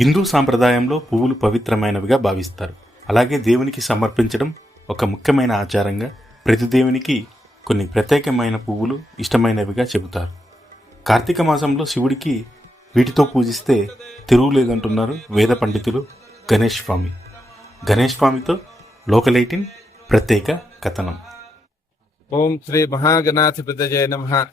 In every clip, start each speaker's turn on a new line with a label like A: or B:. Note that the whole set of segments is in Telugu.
A: హిందూ సాంప్రదాయంలో పువ్వులు పవిత్రమైనవిగా భావిస్తారు. అలాగే దేవునికి సమర్పించడం ఒక ముఖ్యమైన ఆచారంగా ప్రతి దేవునికి కొన్ని ప్రత్యేకమైన పువ్వులు ఇష్టమైనవిగా చెబుతారు. కార్తీక మాసంలో శివుడికి వీటితో పూజిస్తే తిరుగులేదంటున్నారు వేద పండితులు గణేష్ స్వామి. గణేష్ స్వామితో లోకలైటిన్ ప్రత్యేక కథనం.
B: ఓం శ్రీ మహాగణాధిపతయే నమ.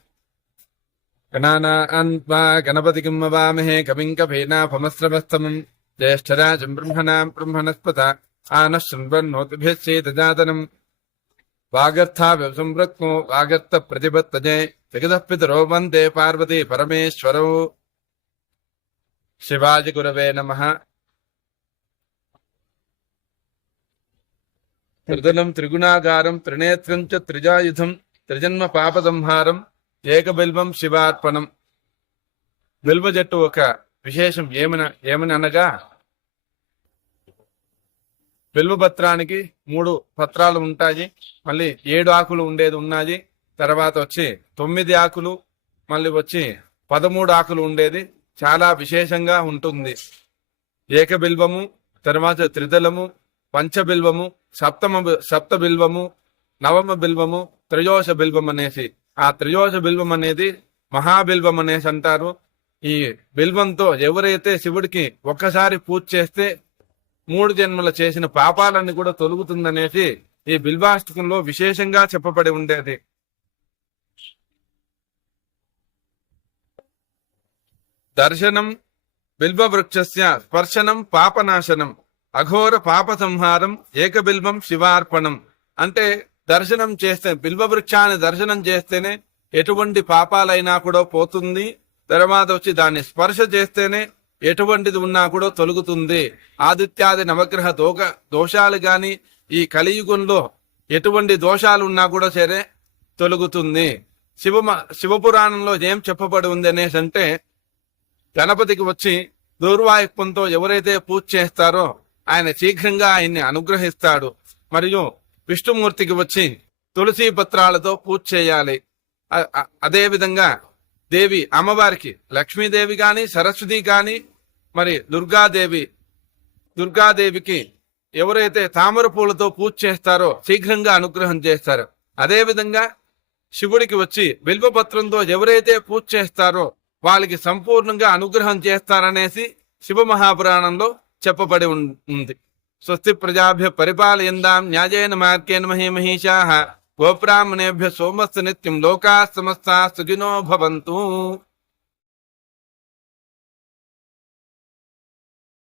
B: गणानान्त्मा गणपतिकिं ववामहे कविं कवीनापमस्रवस्तमम् ज्येष्ठराजम् ब्रह्मणाम् ब्रह्मणस्पत आनः शृण्वन्नोतिभिश्चेतजातनम् वागर्थाव्यसंवृत्मो वागर्थप्रतिपत्तजे जगदः पितरो वन्दे पार्वती परमेश्वरौ शिवाजिगुरवे नमः त्रिदलम् त्रिगुणागारम् त्रिनेत्रम् च त्रिजायुधम् त्रिजन्म पापसंहारम् ఏకబిల్వం శివార్పణం. బిల్వ జట్టు ఒక విశేషం ఏమన ఏమని అనగా బిల్వపత్రానికి మూడు పత్రాలు ఉంటాయి. మళ్ళీ ఏడు ఆకులు ఉండేది ఉన్నది. తర్వాత వచ్చి తొమ్మిది ఆకులు మళ్ళీ వచ్చి పదమూడు ఆకులు ఉండేది. చాలా విశేషంగా ఉంటుంది. ఏకబిల్వము తర్వాత త్రిదలము పంచబిల్వము సప్తమ సప్త బిల్వము నవమ బిల్వము త్రయోశ బిల్వం అనేసి ఆ త్రియోష బిల్వం అనేది మహాబిల్వం అనేసి అంటారు. ఈ బిల్వంతో ఎవరైతే శివుడికి ఒక్కసారి పూజ చేస్తే మూడు జన్మల చేసిన పాపాలన్నీ కూడా తొలుగుతుందనేసి ఈ బిల్వాష్టకంలో విశేషంగా చెప్పబడి ఉండేది. దర్శనం బిల్వవృక్షస్య స్పర్శనం పాపనాశనం అఘోర పాప సంహారం ఏకబిల్వం శివార్పణం. అంటే దర్శనం చేస్తే బిల్వవృక్షాన్ని దర్శనం చేస్తేనే ఎటువంటి పాపాలైనా కూడా పోతుంది. తర్వాత వచ్చి దాన్ని స్పర్శ చేస్తేనే ఎటువంటిది ఉన్నా కూడా తొలుగుతుంది. ఆదిత్యాది నవగ్రహ దోగ దోషాలు గాని ఈ కలియుగంలో ఎటువంటి దోషాలు ఉన్నా కూడా సరే తొలుగుతుంది. శివ శివపురాణంలో ఏం చెప్పబడి ఉంది అనేసి అంటే గణపతికి వచ్చి దూర్వాయుక్తంతో ఎవరైతే పూజ చేస్తారో ఆయన శీఘ్రంగా ఆయన్ని అనుగ్రహిస్తాడు. మరియు విష్ణుమూర్తికి వచ్చి తులసి పత్రాలతో పూజ చేయాలి. అదేవిధంగా అదే విధంగా దేవి అమ్మవారికి లక్ష్మీదేవి గాని సరస్వతి గాని మరి దుర్గాదేవి దుర్గాదేవికి ఎవరైతే తామర పూలతో పూజ చేస్తారో శీఘ్రంగా అనుగ్రహం చేస్తారు. అదే విధంగా శివుడికి వచ్చి బిల్వపత్రంతో ఎవరైతే పూజ చేస్తారో వాళ్ళకి సంపూర్ణంగా అనుగ్రహం చేస్తారనేసి శివ మహాపురాణంలో చెప్పబడి ఉంది. स्वस्ति प्रजाभ्य परिपालयन्दां न्याजेन मार्गेण मही महिषाः। गोप्राह्मणेभ्य सोमस्त नित्यं लोकाः समस्ताः सुखिनो भवन्तु।